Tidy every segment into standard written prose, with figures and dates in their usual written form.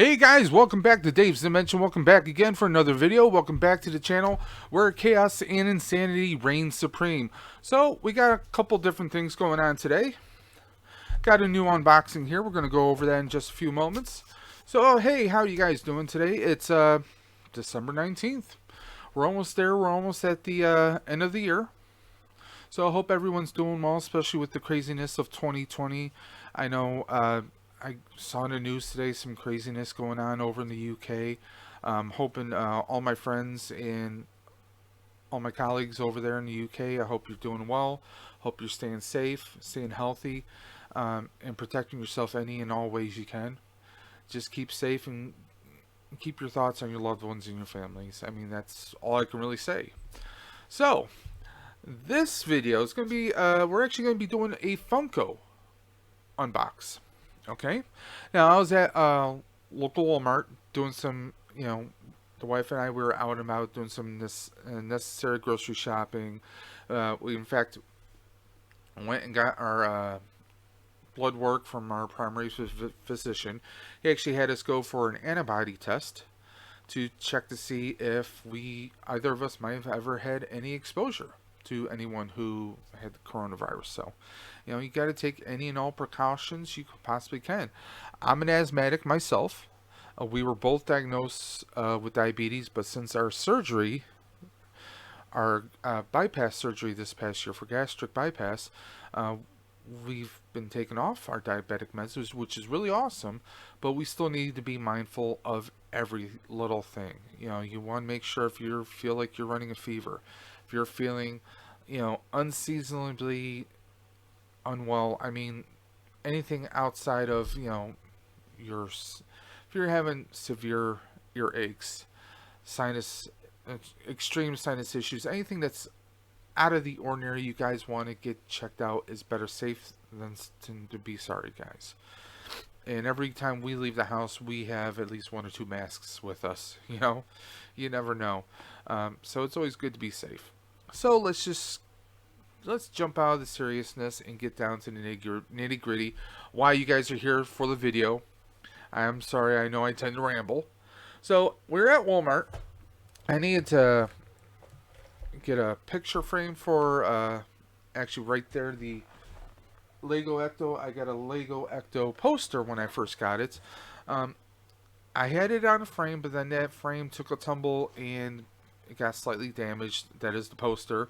Hey guys, welcome back to Dave's Dimension. Welcome back again for another video. Welcome back to the channel where chaos and insanity reign supreme. So, we got a couple different things going on today. Got a new unboxing here. We're going to go over that in just a few moments. So, hey, how are you guys doing today? It's December 19th. We're almost there. We're almost at the end of the year. So, I hope everyone's doing well, especially with the craziness of 2020. I know, I saw in the news today some craziness going on over in the UK. Hoping all my friends and all my colleagues over there in the UK, I hope you're doing well. Hope you're staying safe, staying healthy, and protecting yourself any and all ways you can. Just keep safe and keep your thoughts on your loved ones and your families. I mean, that's all I can really say. So, this video is going to be, we're actually going to be doing a Funko unbox. Okay, now I was at local Walmart doing some, the wife and I, we were out and about doing some necessary grocery shopping. We in fact went and got our blood work from our primary physician. He actually had us go for an antibody test to check to see if either of us might have ever had any exposure to anyone who had the coronavirus. So, you got to take any and all precautions you possibly can. I'm an asthmatic myself. We were both diagnosed with diabetes, but since our surgery, our bypass surgery this past year for gastric bypass, we've been taken off our diabetic meds, which is really awesome, but we still need to be mindful of every little thing. You want to make sure if you feel like you're running a fever, if you're feeling, unseasonably unwell, I mean, anything outside of, if you're having severe earaches, sinus, extreme sinus issues, anything that's out of the ordinary, you guys want to get checked out. Is better safe than to be sorry, guys. And every time we leave the house, we have at least 1 or 2 masks with us. You never know. So it's always good to be safe. So let's jump out of the seriousness and get down to the nitty gritty. Why you guys are here for the video. I'm sorry, I know I tend to ramble. So we're at Walmart. I needed to get a picture frame for actually right there, the Lego Ecto. I got a Lego Ecto poster when I first got it. I had it on a frame, but then that frame took a tumble and it got slightly damaged. That is the poster.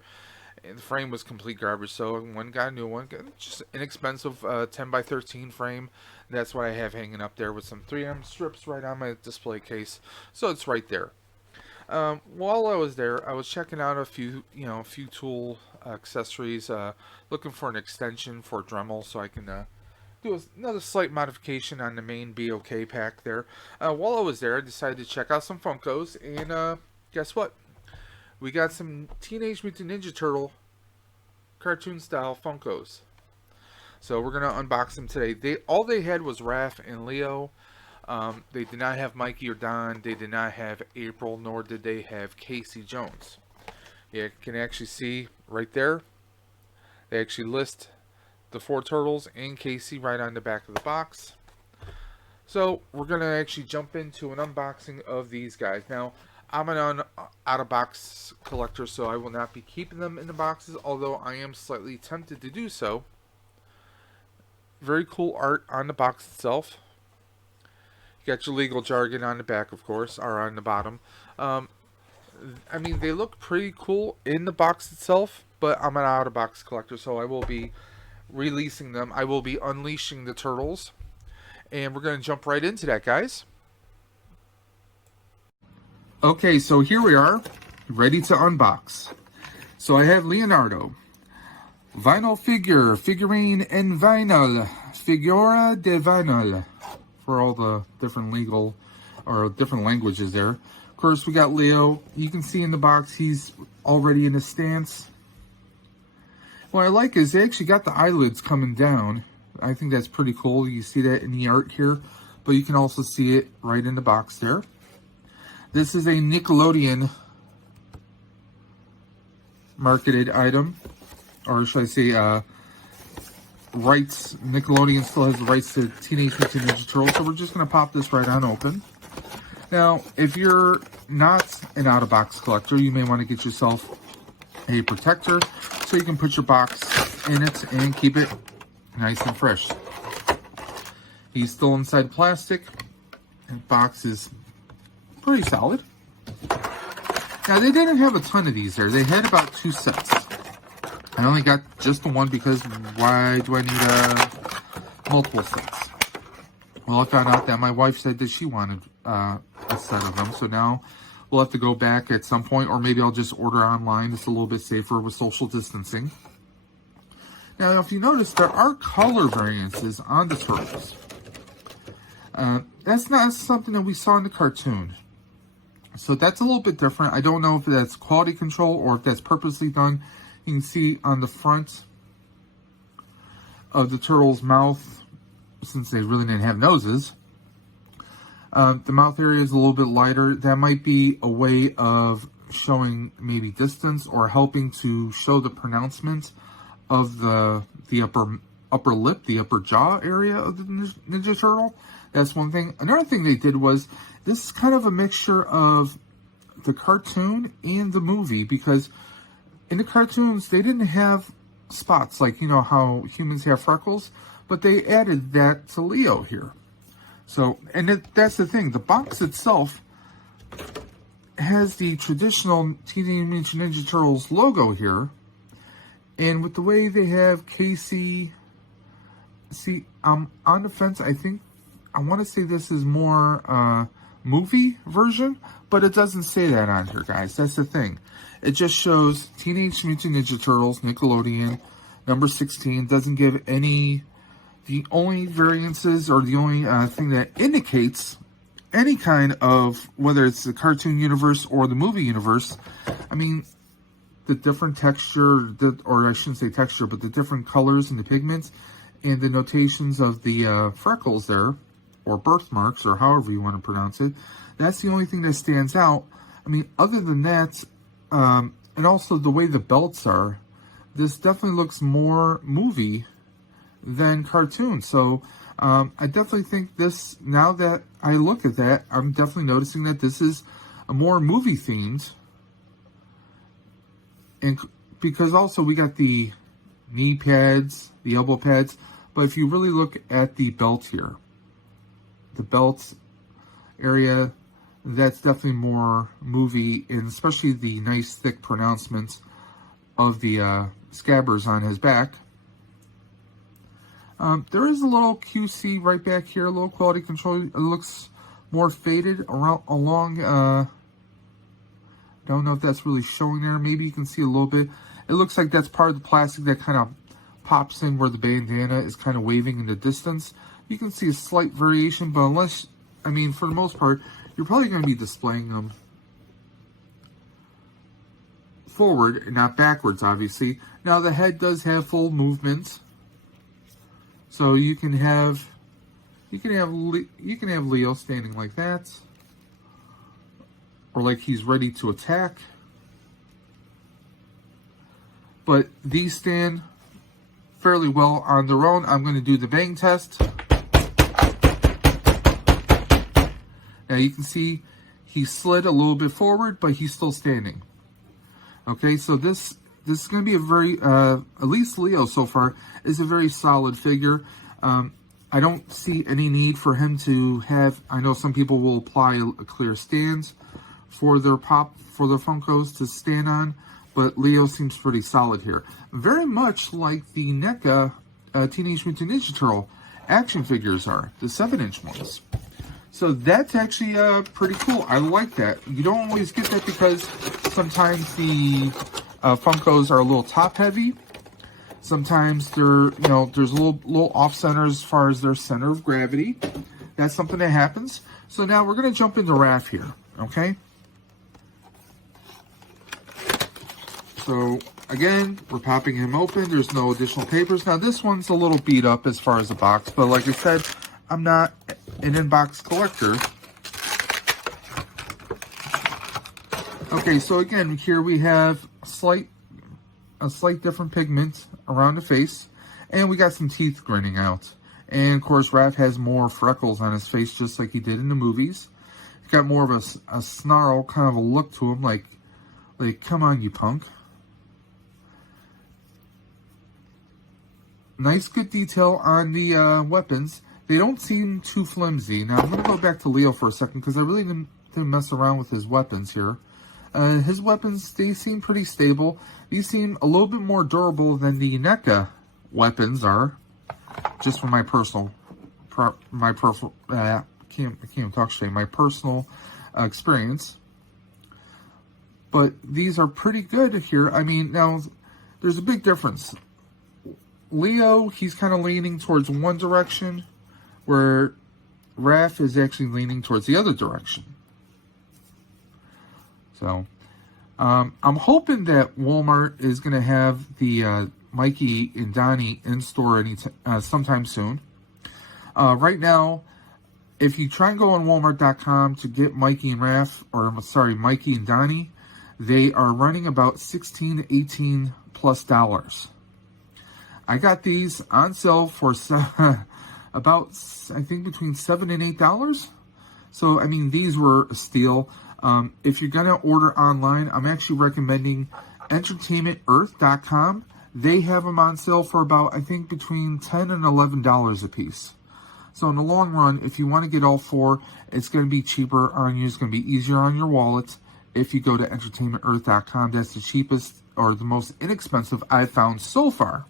And the frame was complete garbage, so I went and got a new one. Just inexpensive 10 by 13 frame. That's what I have hanging up there with some 3M strips right on my display case. So it's right there. While I was there, I was checking out a few tool accessories, looking for an extension for Dremel so I can do another slight modification on the main BOK pack there. While I was there, I decided to check out some Funkos, and guess what? We got some Teenage Mutant Ninja Turtle cartoon style Funkos. So we're gonna unbox them today. All they had was Raph and Leo. They did not have Mikey or Don. They did not have April, nor did they have Casey Jones. You can actually see right there. They actually list the 4 turtles and Casey right on the back of the box. So we're gonna actually jump into an unboxing of these guys now. I'm an out-of-box collector, so I will not be keeping them in the boxes, although I am slightly tempted to do so. Very cool art on the box itself. You got your legal jargon on the back, of course, or on the bottom. I mean, they look pretty cool in the box itself, but I'm an out-of-box collector, so I will be releasing them. I will be unleashing the turtles, and we're going to jump right into that, guys. Okay, so here we are, ready to unbox. So I have Leonardo, vinyl figurine and vinyl, figura de vinyl, for all the different legal or different languages there. Of course, we got Leo. You can see in the box, he's already in a stance. What I like is they actually got the eyelids coming down. I think that's pretty cool. You see that in the art here, but you can also see it right in the box there. This is a Nickelodeon marketed item, or should I say rights, Nickelodeon still has the rights to Teenage Mutant Ninja Turtles, so we're just going to pop this right on open. Now, if you're not an out-of-box collector, you may want to get yourself a protector so you can put your box in it and keep it nice and fresh. He's still inside plastic. The box is pretty solid. Now, they didn't have a ton of these there. They had about 2 sets. I only got just the one because why do I need multiple sets? Well, I found out that my wife said that she wanted a set of them. So now we'll have to go back at some point, or maybe I'll just order online. It's a little bit safer with social distancing. Now, if you notice, there are color variances on the Turtles. That's not something that we saw in the cartoon. So that's a little bit different. I don't know if that's quality control or if that's purposely done. You can see on the front of the turtle's mouth, since they really didn't have noses, the mouth area is a little bit lighter. That might be a way of showing maybe distance or helping to show the pronouncement of the upper lip, the upper jaw area of the Ninja Turtle. That's one thing. Another thing they did was, this is kind of a mixture of the cartoon and the movie, because in the cartoons, they didn't have spots like, you know, how humans have freckles, but they added that to Leo here. So, and that's the thing. The box itself has the traditional Teenage Mutant Ninja Turtles logo here. And with the way they have KC, see, I'm on the fence. I want to say this is more movie version, but it doesn't say that on here, guys. That's the thing. It just shows Teenage Mutant Ninja Turtles, Nickelodeon, number 16. Doesn't give any, the only variances or the only thing that indicates any kind of, whether it's the cartoon universe or the movie universe, I mean, the different texture, or I shouldn't say texture, but the different colors and the pigments and the notations of the freckles there, or birthmarks, or however you want to pronounce it. That's the only thing that stands out. I mean, other than that, and also the way the belts are, this definitely looks more movie than cartoon. So I definitely think this, now that I look at that, I'm definitely noticing that this is a more movie themed. And because also we got the knee pads, the elbow pads, but if you really look at the belt here, the belt area, that's definitely more movie, and especially the nice thick pronouncements of the scabbers on his back. There is a little QC right back here, a little quality control. It looks more faded along. Don't know if that's really showing there. Maybe you can see a little bit. It looks like that's part of the plastic that kind of pops in where the bandana is kind of waving in the distance. You can see a slight variation, but unless, I mean, for the most part, you're probably going to be displaying them forward and not backwards, obviously. Now, the head does have full movement, so you can have Leo standing like that, or like he's ready to attack. But these stand fairly well on their own. I'm going to do the bang test. Now you can see he slid a little bit forward, but he's still standing. Okay, so this is going to be a very, at least Leo so far, is a very solid figure. I don't see any need for him to have, I know some people will apply a clear stand for their Funkos to stand on, but Leo seems pretty solid here. Very much like the NECA Teenage Mutant Ninja Turtle action figures are, the 7-inch ones. So that's actually pretty cool. I like that. You don't always get that because sometimes the Funkos are a little top heavy. Sometimes they're, there's a little off center as far as their center of gravity. That's something that happens. So now we're going to jump into Raph here, okay? So again, we're popping him open. There's no additional papers. Now this one's a little beat up as far as the box, but like I said, I'm not an inbox collector. Okay, so again, here we have a slight different pigment around the face. And we got some teeth grinning out. And, of course, Raph has more freckles on his face, just like he did in the movies. He's got more of a snarl, kind of a look to him, like, come on, you punk. Nice, good detail on the weapons. They don't seem too flimsy. Now, I'm going to go back to Leo for a second, because I really didn't mess around with his weapons here. His weapons, they seem pretty stable. These seem a little bit more durable than the NECA weapons are. Just from my personal experience. But these are pretty good here. I mean, now, there's a big difference. Leo, he's kind of leaning towards one direction, where Raph is actually leaning towards the other direction. So, I'm hoping that Walmart is going to have the Mikey and Donnie in store sometime soon. Right now, if you try and go on Walmart.com to get Mikey and Mikey and Donnie, they are running about $16 to $18 plus. I got these on sale for about, I think, between $7 and $8. So, I mean, these were a steal. If you're going to order online, I'm actually recommending EntertainmentEarth.com. They have them on sale for about, I think, between $10 and $11 a piece. So in the long run, if you want to get all four, it's going to be cheaper on you. It's going to be easier on your wallet if you go to EntertainmentEarth.com. That's the cheapest or the most inexpensive I've found so far.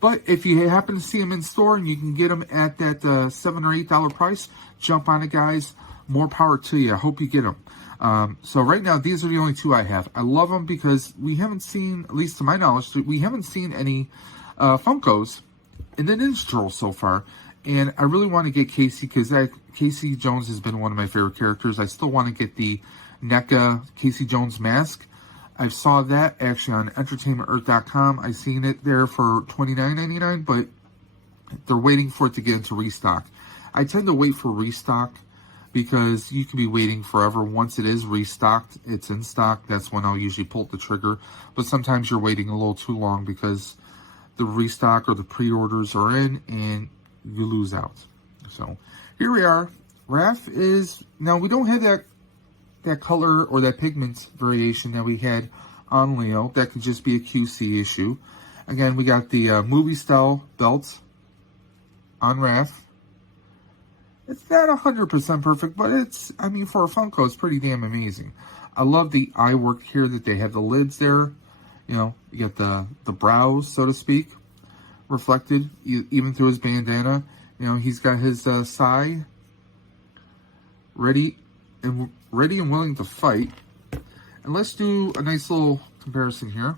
But if you happen to see them in store and you can get them at that $7 or $8 price, jump on it, guys. More power to you. I hope you get them. So right now, these are the only two I have. I love them because we haven't seen, at least to my knowledge, we haven't seen any Funkos in the Ninja Turtles so far. And I really want to get Casey because Casey Jones has been one of my favorite characters. I still want to get the NECA Casey Jones mask. I saw that actually on EntertainmentEarth.com. I seen it there for $29.99, but they're waiting for it to get into restock. I tend to wait for restock because you can be waiting forever. Once it is restocked, it's in stock. That's when I'll usually pull the trigger. But sometimes you're waiting a little too long because the restock or the pre-orders are in and you lose out. So here we are. Raph is, now we don't have that color or that pigment variation that we had on Leo. That could just be a QC issue. Again, we got the movie style belt on Raph. It's not 100% perfect, but it's, I mean, for a Funko, it's pretty damn amazing. I love the eye work here that they have the lids there. You know, you get the brows, so to speak, reflected even through his bandana. You know, he's got his sai ready and willing to fight. And let's do a nice little comparison here.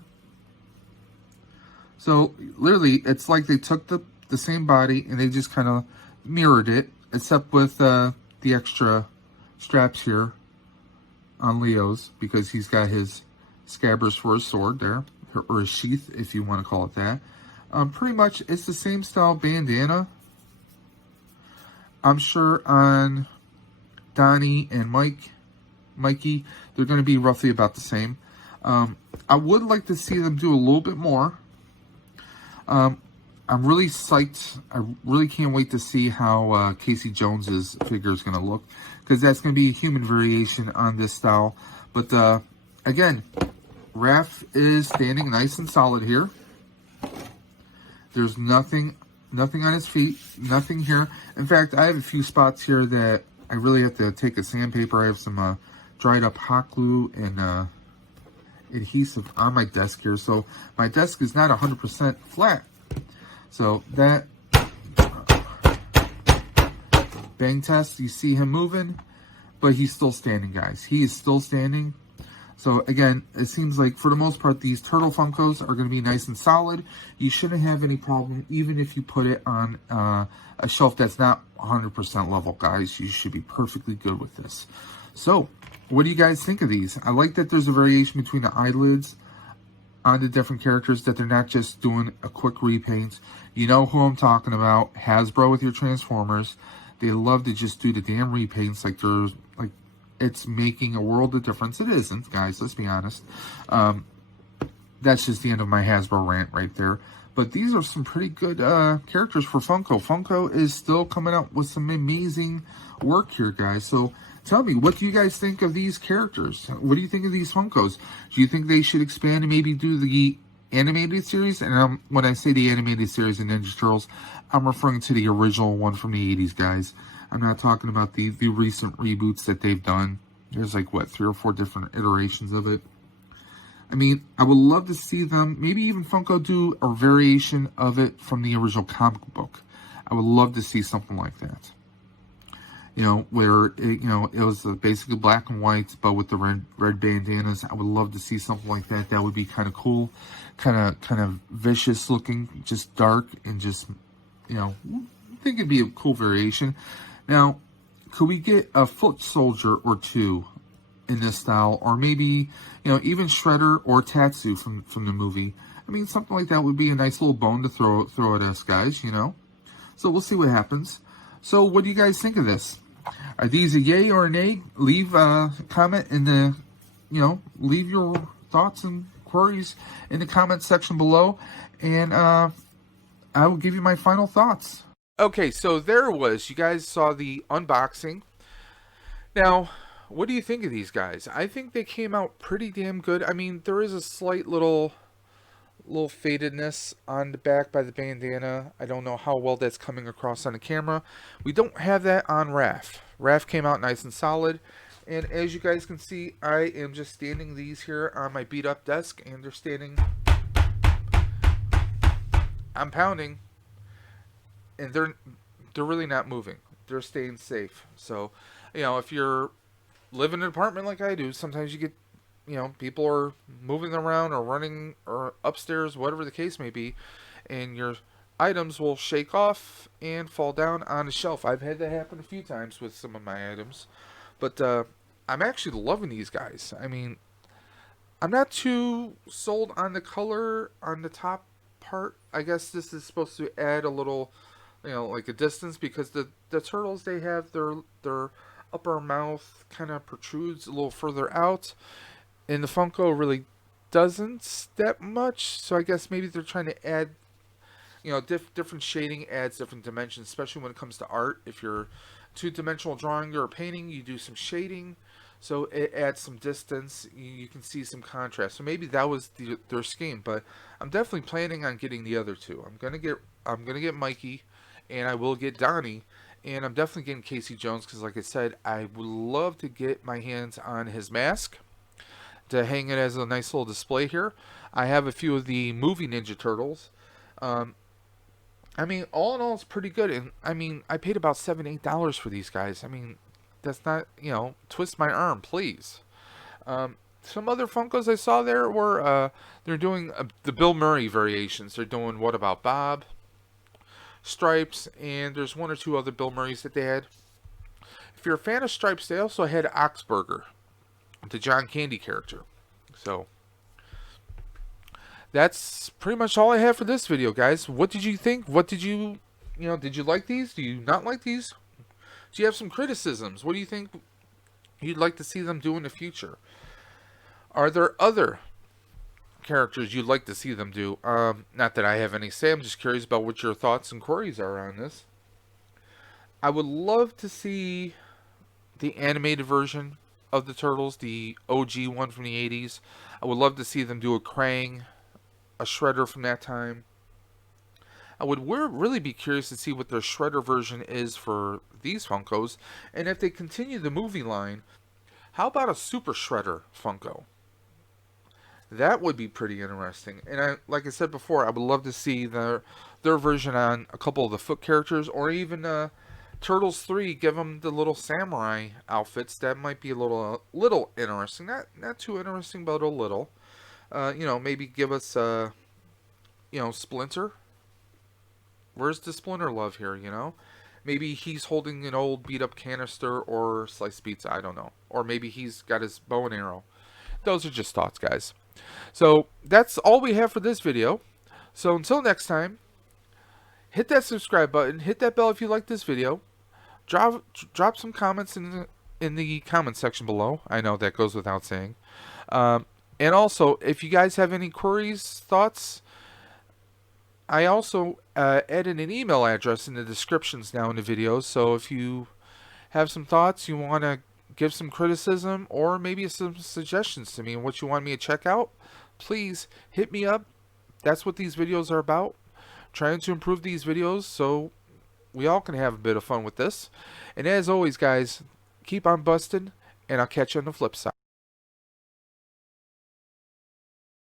So, literally, it's like they took the same body and they just kind of mirrored it. Except with the extra straps here on Leo's, because he's got his scabbards for his sword there, or his sheath, if you want to call it that. Pretty much, it's the same style bandana. I'm sure on Donnie and Mikey, they're going to be roughly about the same. I would like to see them do a little bit more. I'm really psyched. I really can't wait to see how Casey Jones's figure is going to look, because that's going to be a human variation on this style. But again, Raph is standing nice and solid here. There's nothing on his feet, nothing here. In fact, I have a few spots here that I really have to take a sandpaper. I have some dried up hot glue and adhesive on my desk here, so my desk is not 100% flat. So that bang test, you see him moving, but he's still standing, guys. He is still standing. So again, it seems like for the most part, these Turtle Funkos are going to be nice and solid. You shouldn't have any problem, even if you put it on a shelf that's not 100% level, guys. You should be perfectly good with this. So, what do you guys think of these? I like that there's a variation between the eyelids on the different characters, that they're not just doing a quick repaint. You know who I'm talking about. Hasbro with your Transformers. They love to just do the damn repaints like they're like it's making a world of difference. It isn't, guys. Let's be honest. That's just the end of my Hasbro rant right there. But these are some pretty good characters for Funko. Funko is still coming out with some amazing work here, guys. So tell me, what do you guys think of these characters? What do you think of these Funkos? Do you think they should expand and maybe do the animated series? And when I say the animated series in Ninja Turtles, I'm referring to the original one from the 80s, guys. I'm not talking about the recent reboots that they've done. There's like, what, 3 or 4 different iterations of it. I mean, I would love to see them, maybe even Funko do a variation of it from the original comic book. I would love to see something like that. You know, where it was basically black and white, but with the red bandanas. I would love to see something like that. That would be kind of cool, kind of vicious looking, just dark and just, I think it'd be a cool variation. Now, could we get a foot soldier or two in this style, or maybe even Shredder or Tatsu from the movie? I mean, something like that would be a nice little bone to throw at us, guys. So we'll see what happens. So what do you guys think of this? Are these a yay or a nay? Leave a comment in the, leave your thoughts and queries in the comment section below, and I will give you my final thoughts. Okay, so there it was. You guys saw the unboxing. Now, what do you think of these guys? I think they came out pretty damn good. I mean, there is a slight little fadedness on the back by the bandana. I don't know how well that's coming across on the camera. We don't have that on Raph. Raph came out nice and solid. And as you guys can see, I am just standing these here on my beat up desk, and they're standing. I'm pounding, and they're really not moving. They're staying safe. So, if you're live in an apartment like I do, sometimes you get, people are moving around or running or upstairs, whatever the case may be, and your items will shake off and fall down on the shelf. I've had that happen a few times with some of my items, but I'm actually loving these guys. I mean, I'm not too sold on the color on the top part. I guess this is supposed to add a little, like a distance, because the turtles, they have their upper mouth kind of protrudes a little further out, and the Funko really doesn't that much. So I guess maybe they're trying to add, different shading adds different dimensions, especially when it comes to art. If you're two-dimensional drawing or painting, you do some shading, so it adds some distance. You can see some contrast. So maybe that was their scheme. But I'm definitely planning on getting the other two. I'm gonna get Mikey, and I will get Donnie. And I'm definitely getting Casey Jones, because like I said, I would love to get my hands on his mask to hang it as a nice little display here. I have a few of the movie Ninja Turtles. I mean, all in all, it's pretty good. And I mean, I paid about $7-8 for these guys. I mean, that's not, twist my arm, please. Some other Funkos I saw there were, they're doing the Bill Murray variations. They're doing What About Bob, Stripes, and there's 1 or 2 other Bill Murrays that they had. If you're a fan of Stripes, they also had Oxburger, the John Candy character. So that's pretty much all I have for this video, guys. What did you think? What did you like these? Do you not like these? Do you have some criticisms? What do you think you'd like to see them do in the future? Are there other characters you'd like to see them do? Not that I have any say. I'm just curious about what your thoughts and queries are on this. I would love to see the animated version of the Turtles, the OG one from the 80s. I would love to see them do a Krang, a Shredder from that time. I would really be curious to see what their Shredder version is for these Funkos. And if they continue the movie line, how about a Super Shredder Funko? That would be pretty interesting. And like I said before, I would love to see their version on a couple of the foot characters, or even Turtles 3, give them the little samurai outfits. That might be a little interesting. Not too interesting, but a little. Maybe give us Splinter. Where's the Splinter love here, Maybe he's holding an old beat up canister or sliced pizza, I don't know. Or maybe he's got his bow and arrow. Those are just thoughts, guys. So that's all we have for this video. So until next time, hit that subscribe button, hit that bell if you like this video. Drop some comments in the comment section below. I know that goes without saying. And also, if you guys have any queries, thoughts, I also added an email address in the descriptions now in the videos, so if you have some thoughts, you want to give some criticism, or maybe some suggestions to me and what you want me to check out, please hit me up. That's what these videos are about. Trying to improve these videos so we all can have a bit of fun with this. And as always, guys, keep on busting, and I'll catch you on the flip side.